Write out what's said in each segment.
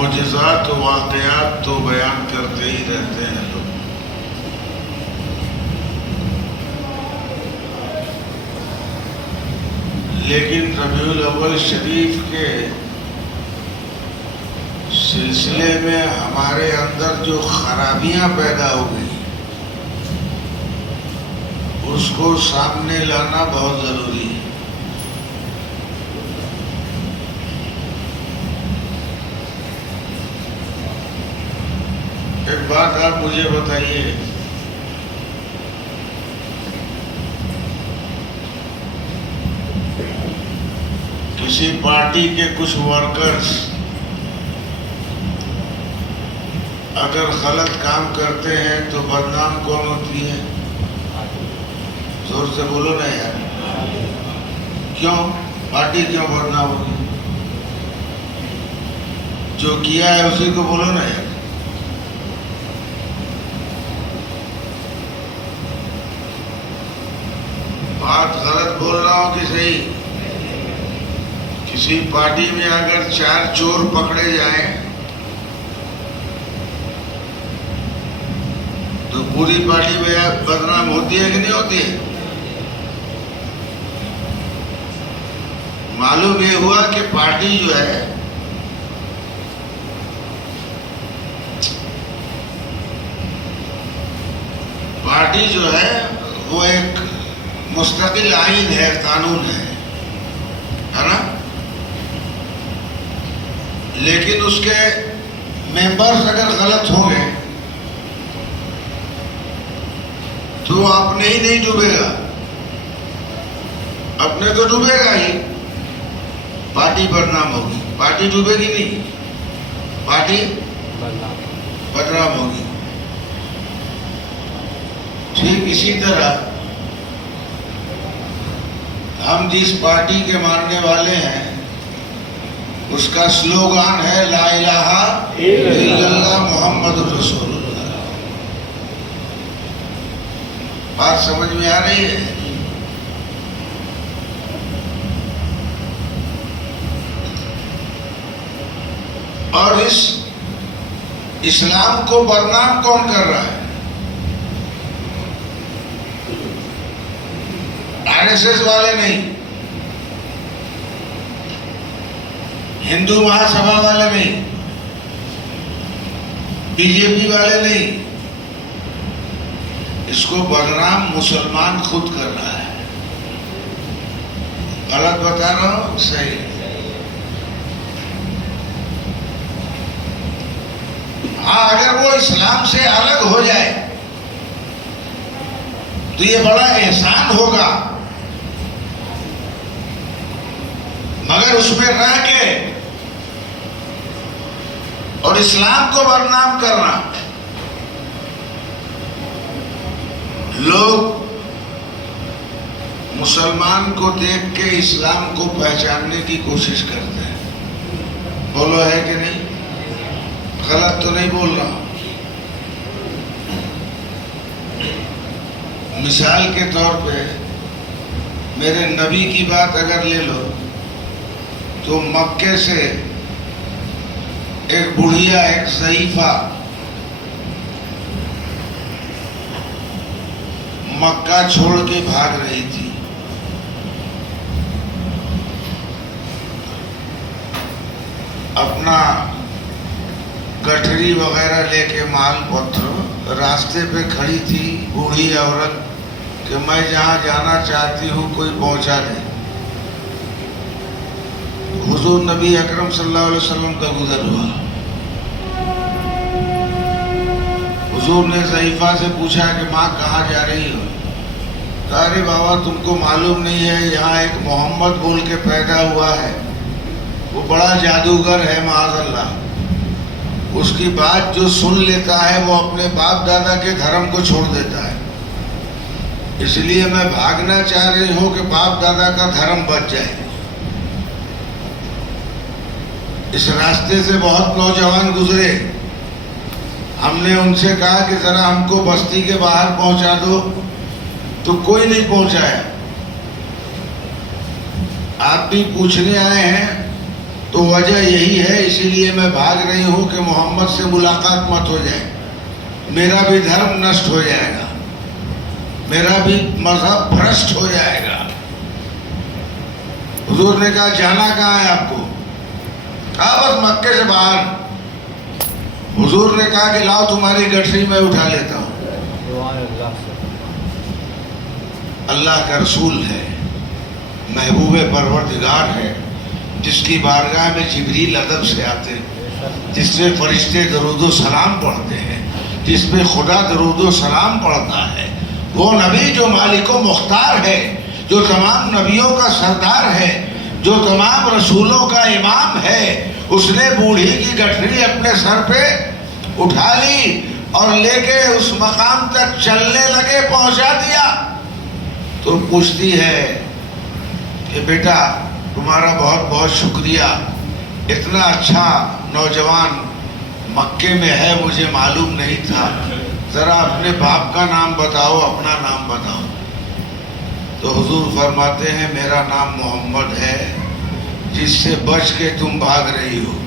معجزات و واقعات تو بیان کرتے ہی رہتے ہیں لوگ، لیکن ربیع الاول شریف کے سلسلے میں ہمارے اندر جو خرابیاں پیدا ہو گئی اس کو سامنے لانا بہت ضروری ہے۔ ایک بات آپ مجھے بتائیے، کسی پارٹی کے کچھ ورکرز اگر غلط کام کرتے ہیں تو بدنام کون ہوتی ہے؟ زور سے بولو نا یار، کیوں؟ پارٹی کیوں بدنام ہوگی؟ جو کیا ہے اسی کو بولو نا یار۔ بات غلط بول رہا ہوں کہ صحیح؟ کسی پارٹی میں اگر 4 چور پکڑے جائیں تو پوری پارٹی میں بدنام ہوتی ہے کہ نہیں ہوتی ہے؟ معلوم یہ ہوا کہ پارٹی جو ہے وہ ایک مستقل آئین ہے، قانون ہے نا؟ لیکن اس کے ممبرز اگر غلط ہوں گے تو اپنے ہی نہیں ڈوبے گا، اپنے تو ڈوبے گا ہی، پارٹی بدنام ہوگی۔ پارٹی ڈوبے گی نہیں، پارٹی بدنام ہوگی۔ ٹھیک اسی طرح ہم جس پارٹی کے ماننے والے ہیں اس کا سلوگان ہے لا الہ الا اللہ محمد رسول اللہ۔ بات سمجھ میں آ رہی ہے؟ اور اس اسلام کو بدنام کون کر رہا ہے؟ RSS والے نہیں، ہندو مہا سبھا والے نہیں، BJP والے نہیں، اس کو بدنام مسلمان خود کر رہا ہے۔ غلط بتا رہا ہوں؟ صحیح۔ ہاں، اگر وہ اسلام سے الگ ہو جائے تو یہ بڑا احسان ہوگا، مگر اس میں رہ کے اور اسلام کو بدنام کرنا، لوگ مسلمان کو دیکھ کے اسلام کو پہچاننے کی کوشش کرتے ہیں۔ بولو ہے کہ نہیں؟ غلط تو نہیں بول رہا ہوں۔ مثال کے طور پہ میرے نبی کی بات اگر لے لو تو مکے سے ایک بڑھیا، ایک ضعیفہ مکہ چھوڑ کے بھاگ رہی تھی۔ اپنا گٹھری وغیرہ لے کے، مال پتر، راستے پہ کھڑی تھی بوڑھی عورت کہ میں جہاں جانا چاہتی ہوں کوئی پہنچا دے۔ حضور نبی اکرم صلی اللہ علیہ وسلم کا گزر ہوا۔ حضور نے ضعیفہ سے پوچھا کہ ماں کہاں جا رہی ہو؟ کہا ارے بابا تم کو معلوم نہیں ہے، یہاں ایک محمد بول کے پیدا ہوا ہے، وہ بڑا جادوگر ہے معاذ اللہ، اس کی بات جو سن لیتا ہے وہ اپنے باپ دادا کے دھرم کو چھوڑ دیتا ہے، اس لیے میں بھاگنا چاہ رہی ہوں کہ باپ دادا کا دھرم بچ جائے۔ اس راستے سے بہت نوجوان گزرے، ہم نے ان سے کہا کہ ذرا ہم کو بستی کے باہر پہنچا دو، تو کوئی نہیں پہنچایا۔ آپ بھی پوچھنے آئے ہیں تو تو وجہ یہی ہے، اسی لیے میں بھاگ رہی ہوں کہ محمد سے ملاقات مت ہو جائے، میرا بھی دھرم نشٹ ہو جائے گا، میرا بھی مذہب بھرشٹ ہو جائے گا۔ حضور نے کہا جانا کہاں ہے آپ کو؟ کہا بس مکے سے باہر۔ حضور نے کہا کہ لاؤ تمہاری گٹھری میں اٹھا لیتا ہوں۔ اللہ کا رسول ہے، محبوب پروردگار ہے، جس کی بارگاہ میں جبریل ادب سے آتے ہیں، جس پہ فرشتے درود و سلام پڑھتے ہیں، جس پہ خدا درود و سلام پڑھتا ہے، وہ نبی جو مالک و مختار ہے، جو تمام نبیوں کا سردار ہے، جو تمام رسولوں کا امام ہے، اس نے بوڑھی کی گٹھری اپنے سر پہ اٹھا لی اور لے کے اس مقام تک چلنے لگے، پہنچا دیا۔ تو پوچھتی ہے کہ بیٹا تمہارا بہت بہت شکریہ، اتنا اچھا نوجوان مکے میں ہے مجھے معلوم نہیں تھا، ذرا اپنے باپ کا نام بتاؤ، اپنا نام بتاؤ۔ تو حضور فرماتے ہیں میرا نام محمد ہے، جس سے بچ کے تم بھاگ رہی ہو،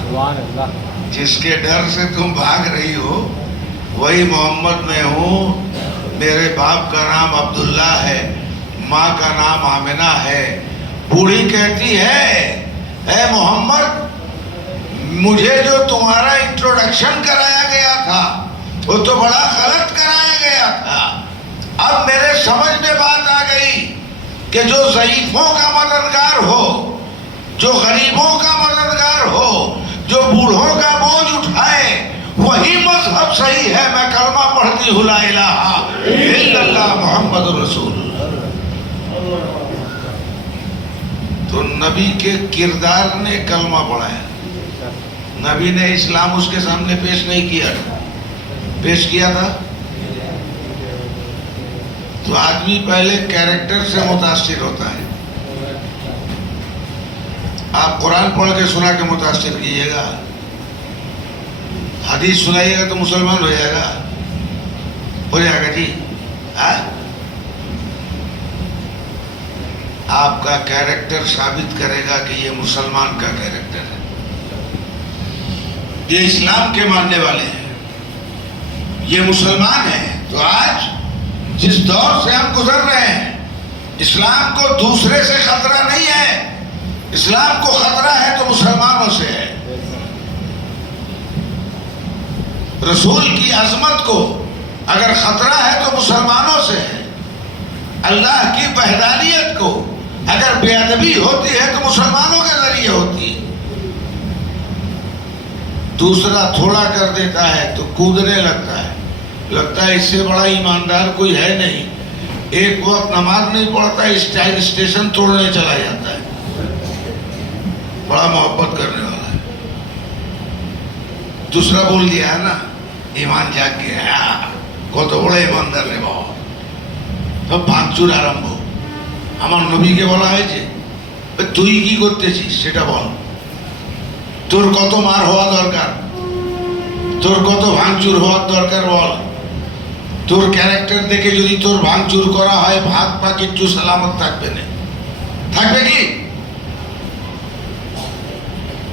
سبحان اللہ، جس کے ڈر سے تم بھاگ رہی ہو وہی محمد میں ہوں۔ میرے باپ کا نام عبداللہ ہے، ماں کا نام آمنہ ہے۔ بوڑھی کہتی ہے اے محمد، مجھے جو تمہارا انٹروڈکشن کرایا گیا تھا وہ تو بڑا غلط کرایا گیا تھا، اب میرے سمجھ میں بات آ گئی کہ جو ضعیفوں کا مددگار ہو، جو غریبوں کا مددگار ہو، جو بوڑھوں کا بوجھ اٹھائے، وہی مذہب صحیح ہے۔ میں کلمہ پڑھتی ہوں لا الہ الا اللہ محمد رسول اللہ۔ تو نبی کے کردار نے کلمہ پڑھایا، نبی نے اسلام اس کے سامنے پیش نہیں کیا تھا، پیش کیا تھا؟ تو آدمی پہلے کیریکٹر سے متاثر ہوتا ہے۔ آپ قرآن پڑھ کے سنا کے متاثر کیجیے گا، حدیث سنائیے گا تو مسلمان ہو جائے گا، ہو جائے گا جی؟ آپ کا کیریکٹر ثابت کرے گا کہ یہ مسلمان کا کیریکٹر ہے، یہ اسلام کے ماننے والے ہیں، یہ مسلمان ہیں۔ تو آج جس دور سے ہم گزر رہے ہیں، اسلام کو دوسرے سے خطرہ نہیں ہے، اسلام کو خطرہ ہے تو مسلمانوں سے ہے۔ رسول کی عظمت کو اگر خطرہ ہے تو مسلمانوں سے ہے، اللہ کی وحدانیت کو اگر بے ادبی ہوتی ہے تو مسلمانوں کے ذریعے ہوتی ہے۔ دوسرا تھوڑا کر دیتا ہے تو کودنے لگتا ہے، لگتا ہے اس سے بڑا ایماندار کوئی ہے نہیں، ایک وقت نماز نہیں پڑھتا، اسٹیشن توڑنے چلا جاتا ہے، بڑا محبت کرنے والا ہے۔ دوسرا بول دیا ہے نا ایمان جاگ گیا، کو تو بڑا ایماندار ہے بہت، تو ভাঙচুর আরম্ভ। আমার নবীকে বলা হয়েছে তুই কি করতেছিস সেটা বল, তোর কত মার হওয়া দরকার, তোর কত ভাঙচুর হওয়ার দরকার বল। তোর ক্যারেক্টার দেখে যদি তোর ভাঙচুর করা হয় ভাত পা কিচ্ছু সালামত থাকবে না, থাকবে কি?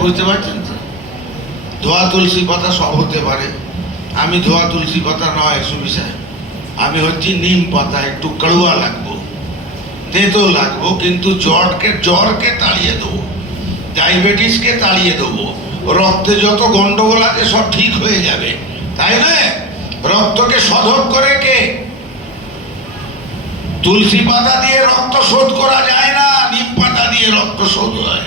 বুঝতে পারছেন তো? ধোয়া তুলসী পাতা সব হতে পারে, আমি ধোয়া তুলসী পাতা নয় সুবিশাল, আমি হচ্ছি নিম পাতা। একটু কড়ুয়া লাগবো, তেতো লাগবো, কিন্তু জ্বরকে তাড়িয়ে দেবো, ডায়াবেটিসকে তাড়িয়ে দেবো, রক্তে যত গন্ডগোল আছে সব ঠিক হয়ে যাবে, তাই না? রক্তকে শোধন করে কে? তুলসী পাতা দিয়ে রক্ত শোধ করা যায় না, নিম পাতা দিয়ে রক্ত শোধ হয়।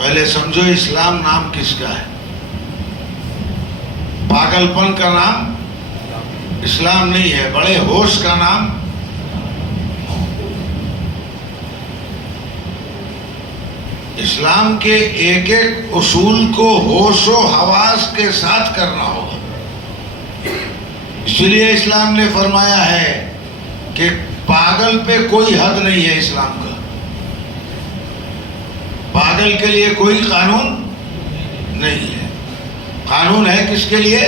پہلے سمجھو اسلام نام کس کا ہے؟ پاگل پن کا نام اسلام نہیں ہے، بڑے ہوش کا نام اسلام کے ایک ایک اصول کو ہوش و حواس کے ساتھ کرنا ہوگا۔ اس لیے اسلام نے فرمایا ہے کہ پاگل پہ کوئی حد نہیں ہے اسلام کا۔ پاگل کے لیے کوئی قانون نہیں ہے، قانون ہے کس کے لیے؟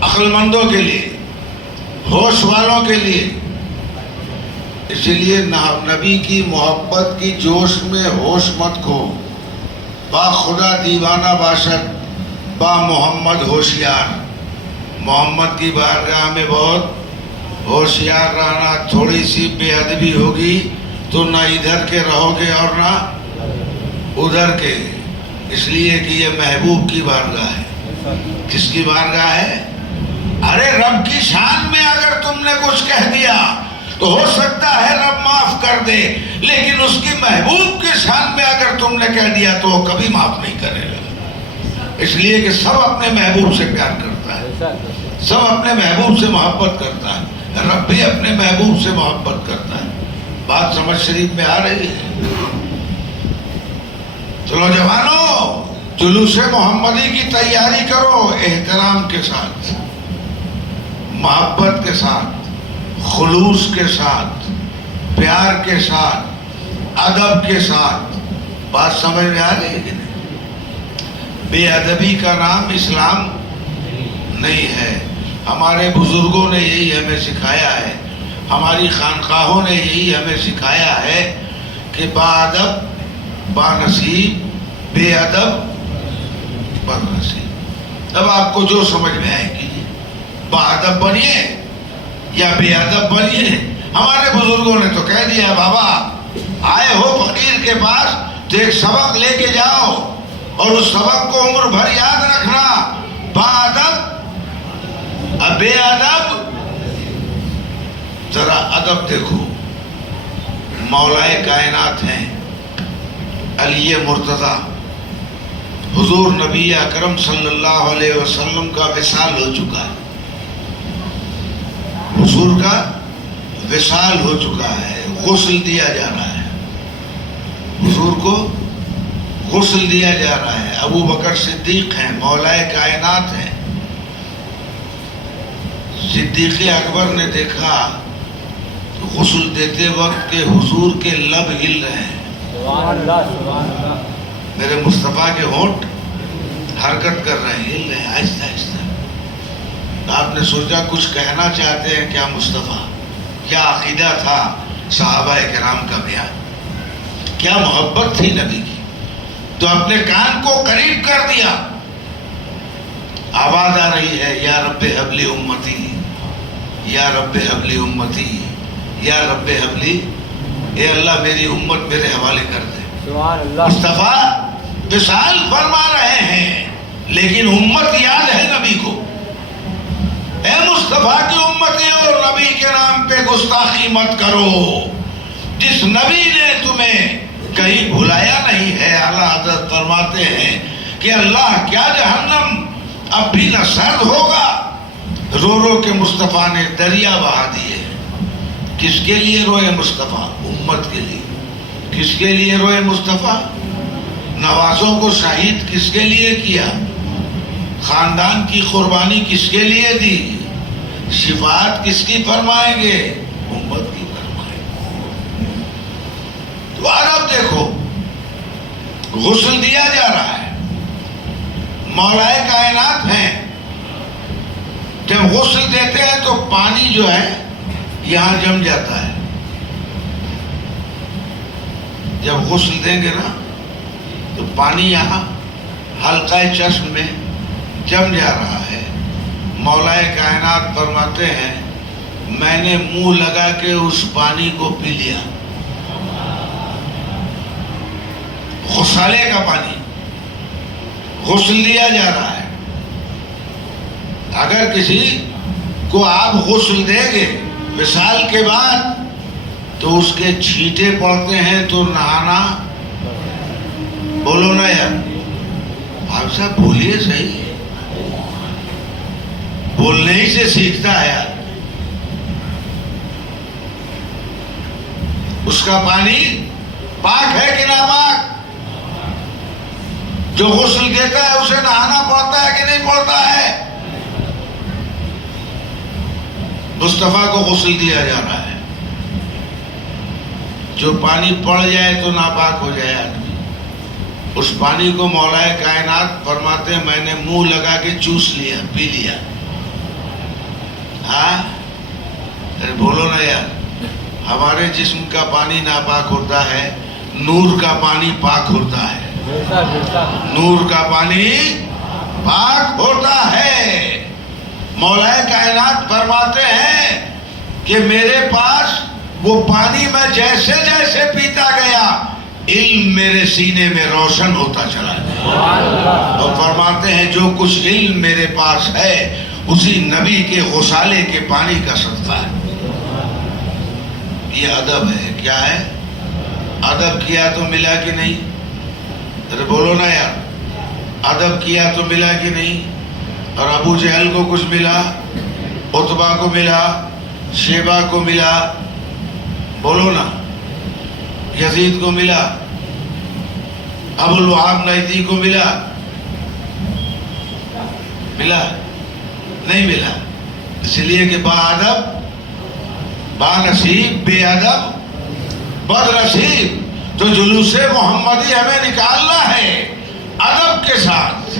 عقل مندوں کے لیے، ہوش والوں کے لیے۔ اسی لیے نبی کی محبت کی جوش میں ہوش مت کھو۔ با خدا دیوانہ باشد، با محمد ہوشیار۔ محمد کی بارگاہ میں بہت ہوشیار رہنا، تھوڑی سی بے ادبی ہوگی تو نہ ادھر کے رہو گے اور نہ ادھر کے، اس لیے کہ یہ محبوب کی بارگاہ ہے۔ کس کی بارگاہ ہے؟ ارے رب کی شان میں اگر تم نے کچھ کہہ دیا تو ہو سکتا ہے رب معاف کر دے، لیکن اس کی محبوب کی شان میں اگر تم نے کہہ دیا تو وہ کبھی معاف نہیں کرے گا۔ اس لیے کہ سب اپنے محبوب سے پیار کرتا ہے، سب اپنے محبوب سے محبت کرتا ہے، رب بھی اپنے محبوب سے محبت کرتا ہے۔ بات سمجھ شریف میں آ رہی ہے؟ چلو جوانو، جلوس محمدی کی تیاری کرو، احترام کے ساتھ، محبت کے ساتھ، خلوص کے ساتھ، پیار کے ساتھ، ادب کے ساتھ۔ بات سمجھ میں آ رہی ہے کہ نہیں؟ بے ادبی کا نام اسلام نہیں ہے۔ ہمارے بزرگوں نے یہی ہمیں سکھایا ہے، ہماری خانقاہوں نے یہی ہمیں سکھایا ہے کہ با ادب با نصیب، بے ادب بد نصیب۔ اب آپ کو جو سمجھ میں آئے گی، با ادب بنیے یا بے ادب بنیے۔ ہمارے بزرگوں نے تو کہہ دیا، بابا آئے ہو فقیر کے پاس تو ایک سبق لے کے جاؤ اور اس سبق کو عمر بھر یاد رکھنا۔ با ادب، اب بے ادب۔ ذرا ادب دیکھو، مولائے کائنات ہیں علی مرتضیٰ، حضور نبی اکرم صلی اللہ علیہ وسلم کا وصال ہو چکا ہے، حضور کا وصال ہو چکا ہے، غسل دیا جا رہا ہے، حضور کو غسل دیا جا رہا ہے۔ ابو بکر صدیق ہیں، مولائے کائنات ہیں۔ صدیق اکبر نے دیکھا غسل دیتے وقت کہ حضور کے لب ہل رہے ہیں، سبحان اللہ سبحان اللہ، میرے مصطفیٰ کے ہونٹ حرکت کر رہے ہیں، ہل رہے ہیں آہستہ آہستہ۔ آپ نے سوچا کچھ کہنا چاہتے ہیں کیا مصطفیٰ؟ کیا عقیدہ تھا صحابہ کرام کا بیان، کیا محبت تھی نبی کی؟ تو اپنے کان کو قریب کر دیا، آواز آ رہی ہے، یا رب حبلی امتی، یا رب حبلی امتی، یا رب حبلی، اے اللہ میری امت میرے حوالے کر دے۔ سبحان اللہ۔ مصطفیٰ وصال فرما رہے ہیں لیکن امت یاد ہے نبی کو۔ اے مصطفیٰ کی امتی اور نبی کے نام پہ گستاخی مت کرو۔ جس نبی نے تمہیں کہیں بھلایا نہیں ہے، اعلیٰ حضرت فرماتے ہیں کہ اللہ کیا جہنم اب بھی نہ سرد ہوگا۔ رو رو کے مصطفیٰ نے دریا بہا دیے۔ کس کے لیے روئے مصطفیٰ؟ امت کے لیے۔ کس کے لیے روئے مصطفیٰ؟ نوازوں کو شہید کس کے لیے کیا؟ خاندان کی قربانی کس کے لیے دی؟ شفاعت کس کی فرمائیں گے؟ امت کی فرمائیں گے۔ تو اب دیکھو، غسل دیا جا رہا ہے، مولائے کائنات ہیں۔ جب غسل دیتے ہیں تو پانی جو ہے یہاں جم جاتا ہے۔ جب غسل دیں گے نا تو پانی یہاں حلقہ چشم میں جم جا رہا ہے۔ مولائے کائنات فرماتے ہیں میں نے منہ لگا کے اس پانی کو پی لیا۔ غسالے کا پانی، غسل دیا جا رہا ہے۔ اگر کسی کو آپ غسل دیں گے وصال کے بعد تو اس کے چھینٹے پڑتے ہیں تو نہانا بولو نا یار، آپ صاحب بولیے صحیح، بولنے ہی سے سیکھتا ہے یار۔ اس کا پانی پاک ہے کہ ناپاک؟ جو غسل دیتا ہے اسے نہانا پڑتا ہے کہ نہیں پڑتا ہے؟ مصطفیٰ کو غسل دیا جا رہا ہے، جو پانی پڑ جائے تو ناپاک ہو جائے آدمی، اس پانی کو مولا کائنات فرماتے ہیں میں نے منہ لگا کے چوس لیا، پی لیا۔ ہاں بولو نا یار، ہمارے جسم کا پانی ناپاک ہوتا ہے، نور کا پانی پاک ہوتا ہے، نور کا پانی پاک ہوتا ہے۔ مولا کائنات فرماتے ہیں کہ میرے پاس وہ پانی میں جیسے جیسے پیتا گیا علم میرے سینے میں روشن ہوتا چلا گیا، اور فرماتے ہیں جو کچھ علم میرے پاس ہے اسی نبی کے غسالے کے پانی کا صدقہ ہے۔ یہ ادب ہے، کیا ہے؟ ادب کیا تو ملا کہ نہیں؟ ارے بولو نا یار، ادب کیا تو ملا کہ نہیں؟ اور ابو جہل کو کچھ ملا، عتبہ کو ملا، شیبہ کو ملا، بولو نا، یزید کو ملا، ابو الوہاب نیتی کو ملا، ملا نہیں ملا؟ اس لیے کہ با ادب با نصیب، بے ادب بد نصیب۔ تو جلوس محمدی ہمیں نکالنا ہے ادب کے ساتھ،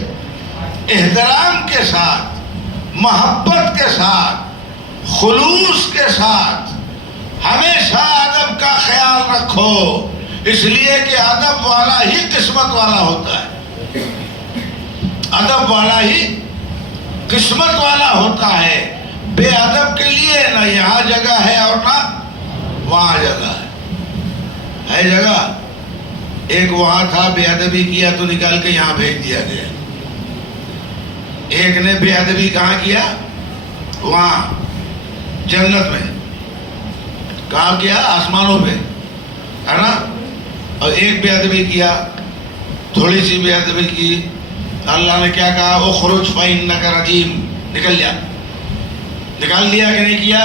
احترام کے ساتھ، محبت کے ساتھ، خلوص کے ساتھ۔ ہمیشہ ادب کا خیال رکھو، اس لیے کہ ادب والا ہی قسمت والا ہوتا ہے، ادب والا ہی قسمت والا ہوتا ہے۔ بے ادب کے لیے نہ یہاں جگہ ہے اور نہ وہاں جگہ ہے جگہ۔ ایک وہاں تھا بے ادبی کیا تو نکال کے یہاں بھیج دیا گیا، ایک نے بے ادبی کہاں کیا؟ وہاں جنت میں۔ کہاں کیا؟ آسمانوں پہ، ہے نا؟ اور ایک بے ادبی کیا، تھوڑی سی بے ادبی کی، اللہ نے کیا کہا؟ اخرج فإنک رجیم، نکل جا۔ نکال دیا کہ نہیں کیا؟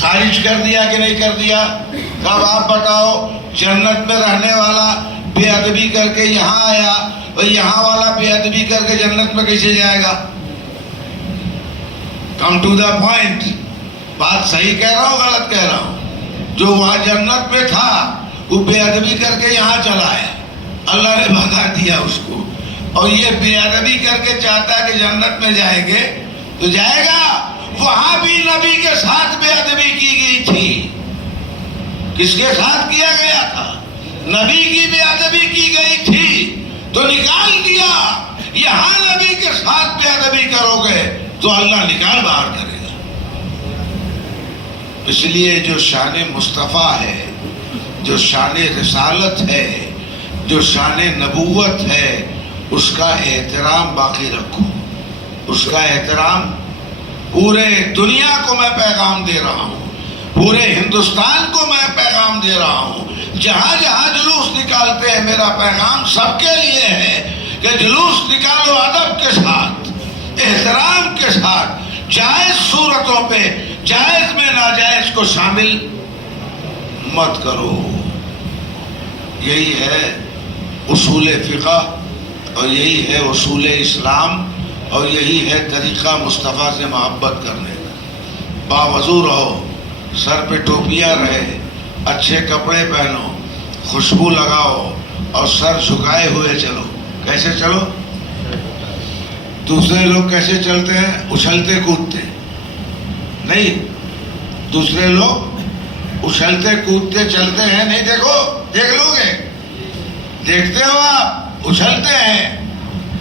خارج کر دیا کہ نہیں کر دیا؟ اب آپ بتاؤ، جنت میں رہنے والا بے ادبی کر کے یہاں آیا، اور یہاں والا بے ادبی کر کے جنت میں کیسے جائے گا؟ کم ٹو دا پوائنٹ، بات صحیح کہہ رہا ہوں غلط کہہ رہا ہوں؟ جو وہاں جنت میں تھا وہ بے ادبی کر کے یہاں چلا ہے، اللہ نے بھگا دیا اس کو، اور یہ بے ادبی کر کے چاہتا ہے کہ جنت میں جائیں گے تو جائے گا۔ وہاں بھی نبی کے ساتھ بے ادبی کی گئی تھی۔ کس کے ساتھ کیا گیا تھا؟ نبی کی بے ادبی کی گئی تھی تو نکال دیا۔ یہاں نبی کے ساتھ بے ادبی کرو گے تو اللہ نکال باہر کرے گا۔ اس لیے جو شان مصطفیٰ ہے، جو شان رسالت ہے، جو شان نبوت ہے، اس کا احترام باقی رکھو، اس کا احترام۔ پورے دنیا کو میں پیغام دے رہا ہوں، پورے ہندوستان کو میں پیغام دے رہا ہوں، جہاں جہاں جلوس نکالتے ہیں میرا پیغام سب کے لیے ہے کہ جلوس نکالو ادب کے ساتھ، احترام کے ساتھ، جائز صورتوں پہ، جائز میں ناجائز کو شامل مت کرو۔ یہی ہے اصول فقہ، اور یہی ہے اصول اسلام، اور یہی ہے طریقہ مصطفیٰ سے محبت کرنے کا۔ باوضو رہو، سر پہ ٹوپیاں رہے، اچھے کپڑے پہنو، خوشبو لگاؤ، اور سر جھکائے ہوئے چلو۔ کیسے چلو؟ دوسرے لوگ کیسے چلتے ہیں؟ اچھلتے کودتے نہیں، دوسرے لوگ اچھلتے کودتے چلتے ہیں، نہیں دیکھو، دیکھ لو گے، دیکھتے ہو آپ، اچھلتے ہیں،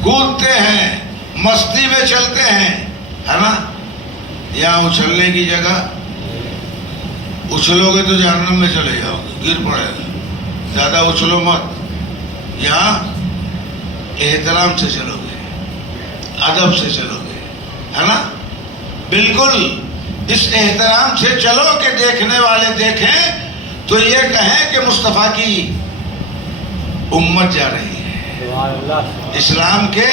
کودتے ہیں، مستی میں چلتے ہیں، ہے نا؟ یہاں اچھلنے کی جگہ، اچھلو گے تو جہنم میں چلے جاؤ گے، گر پڑے گا۔ زیادہ اچھلو مت، یہاں احترام سے چلو گے، ادب سے چلو گے، ہے نا؟ بالکل اس احترام سے چلو کہ دیکھنے والے دیکھیں تو یہ کہیں کہ مصطفیٰ کی امت جا رہی ہے، سبحان اللہ اسلام کے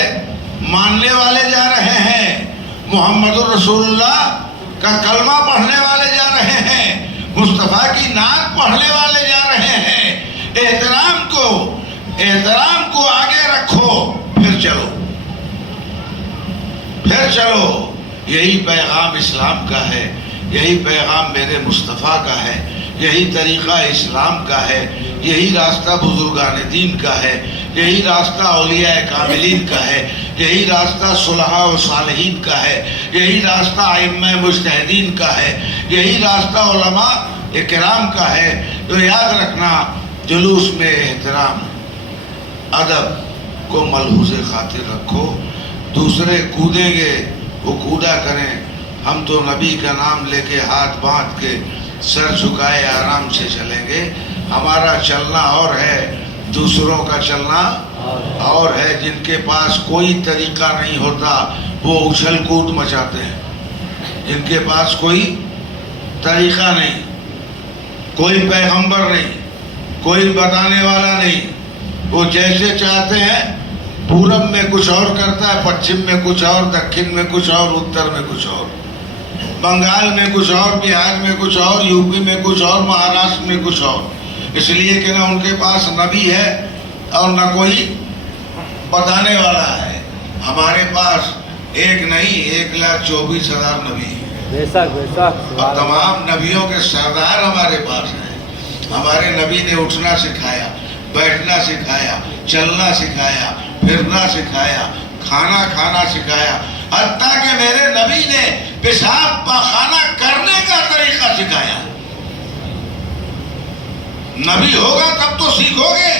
ماننے والے جا رہے ہیں، محمد الرسول اللہ کا کلمہ پڑھنے والے جا رہے ہیں، مصطفیٰ کی نعت پڑھنے والے جا رہے ہیں۔ احترام کو آگے رکھو، پھر چلو۔ یہی پیغام اسلام کا ہے، یہی پیغام میرے مصطفیٰ کا ہے، یہی طریقہ اسلام کا ہے، یہی راستہ بزرگان دین کا ہے، یہی راستہ اولیاء کاملین کا ہے، یہی راستہ صلحاء و صالحین کا ہے، یہی راستہ ائمہ مجتہدین کا ہے، یہی راستہ علماء اکرام کا ہے۔ تو یاد رکھنا، جلوس میں احترام ادب کو ملحوظ خاطر رکھو۔ دوسرے کودیں گے وہ کودا کریں، ہم تو نبی کا نام لے کے ہاتھ باندھ کے سر جھکائے آرام سے چلیں گے۔ ہمارا چلنا اور ہے، دوسروں کا چلنا اور ہے۔ جن کے پاس کوئی طریقہ نہیں ہوتا وہ اچھل کود مچاتے ہیں، جن کے پاس کوئی طریقہ نہیں، کوئی پیغمبر نہیں، کوئی بتانے والا نہیں، وہ جیسے چاہتے ہیں پورب میں کچھ اور کرتا ہے، پچھم میں کچھ اور، دکھن میں کچھ اور، اتر میں کچھ اور، بنگال میں کچھ اور، بہار میں کچھ اور، یو پی میں کچھ اور، مہاراشٹر میں کچھ اور۔ اس لیے کہ نہ ان کے پاس نبی ہے اور نہ کوئی بتانے والا ہے۔ ہمارے پاس ایک نہیں 1,24,000 نبی ہیں، بے شک بے شک اور تمام نبیوں کے سردار ہمارے پاس ہیں۔ ہمارے نبی نے اٹھنا سکھایا، بیٹھنا سکھایا، چلنا سکھایا، پھرنا سکھایا، کھانا کھانا سکھایا، حتیٰ کہ میرے نبی نے پیشاب پاخانہ کرنے کا طریقہ سکھایا۔ نبی ہوگا تب تو سیکھو گے،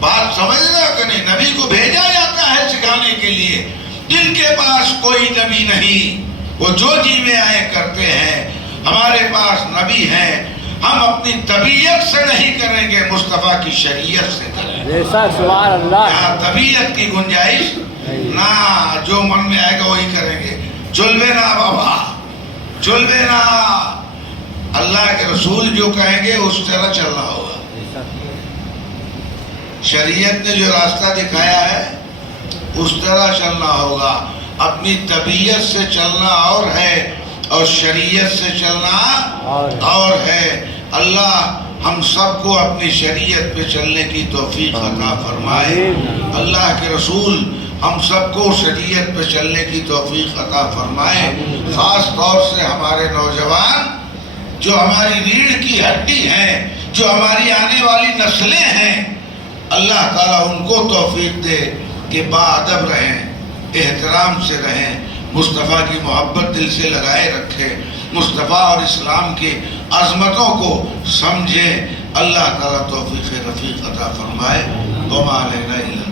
بات سمجھ رہے ہو کہ نہیں؟ نبی کو بھیجا جاتا ہے سکھانے کے لیے۔ جن کے پاس کوئی نبی نہیں وہ جو جی میں آئے کرتے ہیں۔ ہمارے پاس نبی ہے، ہم اپنی طبیعت سے نہیں کریں گے، مصطفیٰ کی شریعت سے کریں گے۔ بے شک سبحان اللہ۔ یہاں طبیعت کی گنجائش نہ، جو من میں آئے گا وہی کریں گے۔ چلوے نا بابا، چلوے نا، اللہ کے رسول جو کہیں گے اس طرح چلنا ہوگا۔ شریعت نے جو راستہ دکھایا ہے اس طرح چلنا ہوگا۔ اپنی طبیعت سے چلنا اور ہے اور شریعت سے چلنا اور ہے۔ اللہ ہم سب کو اپنی شریعت پہ چلنے کی توفیق عطا فرمائے۔ اللہ کے رسول ہم سب کو شریعت پہ چلنے کی توفیق عطا فرمائے۔ خاص طور سے ہمارے نوجوان جو ہماری ریڑھ کی ہڈی ہیں، جو ہماری آنے والی نسلیں ہیں، اللہ تعالیٰ ان کو توفیق دے کہ باادب رہیں، احترام سے رہیں، مصطفیٰ کی محبت دل سے لگائے رکھیں، مصطفیٰ اور اسلام کی عظمتوں کو سمجھیں۔ اللہ تعالیٰ توفیق رفیق عطا فرمائے۔ وما علینا الا